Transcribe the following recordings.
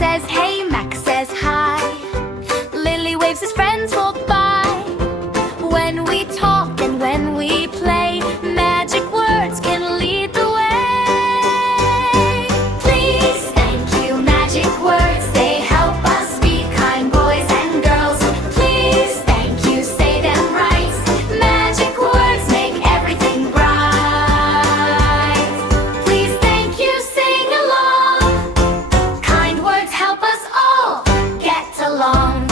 says hey, Max says hi. Lily waves as friends walk by. When we talk and when we play, magic words can lead the way. Please, thank you, magic words. They help us be kind boys and girls. Please, thank you, say them right. Magic words make everything bright. Please, thank you, sing along. Kind words help us all get along.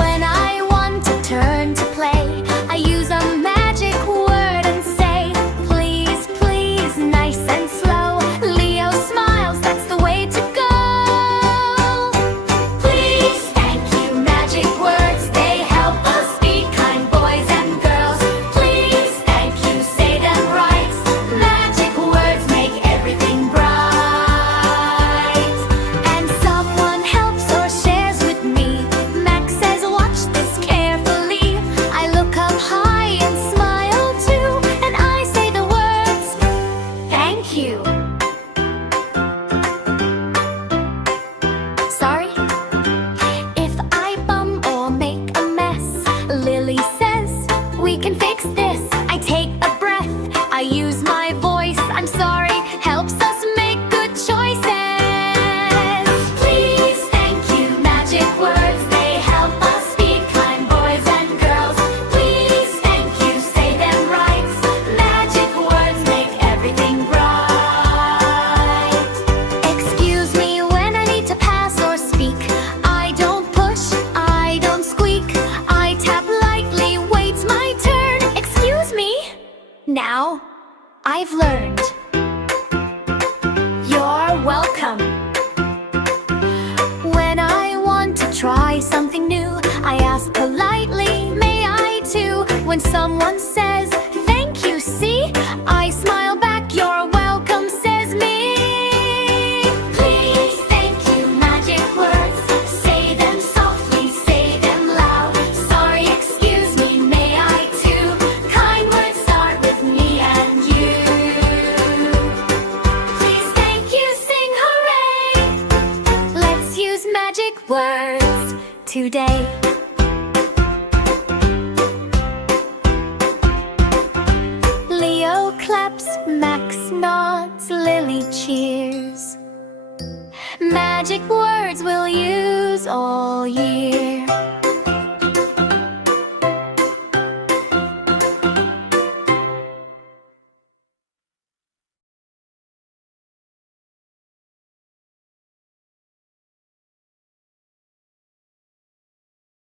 When I want to turn to play, I use a magic word and say, please, please, nice and slow. Leo smiles, that's the way to go. Please, thank you, magic words. They help us be kind boys and girls. Please, thank you, say them right. Magic words make everything bright. And someone helps or shares with me. Max says, watch this carefully. I look up high and smile too, and I say the words, thank you. Sorry? If I bum or make a mess, Lily says, we can fix this. I take a breath, I use my voice. I'm sorry, helps us make good choices. Please, thank you, magic words. They help us be kind boys and girls. Please, thank you, say them right. Magic words make everything bright. Excuse me when I need to pass or speak. I don't push, I don't squeak. I tap lightly, wait my turn. Excuse me. Now, I've learned. You're welcome. When I want to try something new, I ask politely, may I too? When someone says, thank you, see? I smile back, you're welcome, says me. Please, thank you, magic words. Say them softly, say them loud. Sorry, excuse me, may I too? Kind words start with me and you. Please, thank you, sing hooray. Let's use magic words today. Leo claps, Max nods, Lily cheers. Magic words we'll use all year.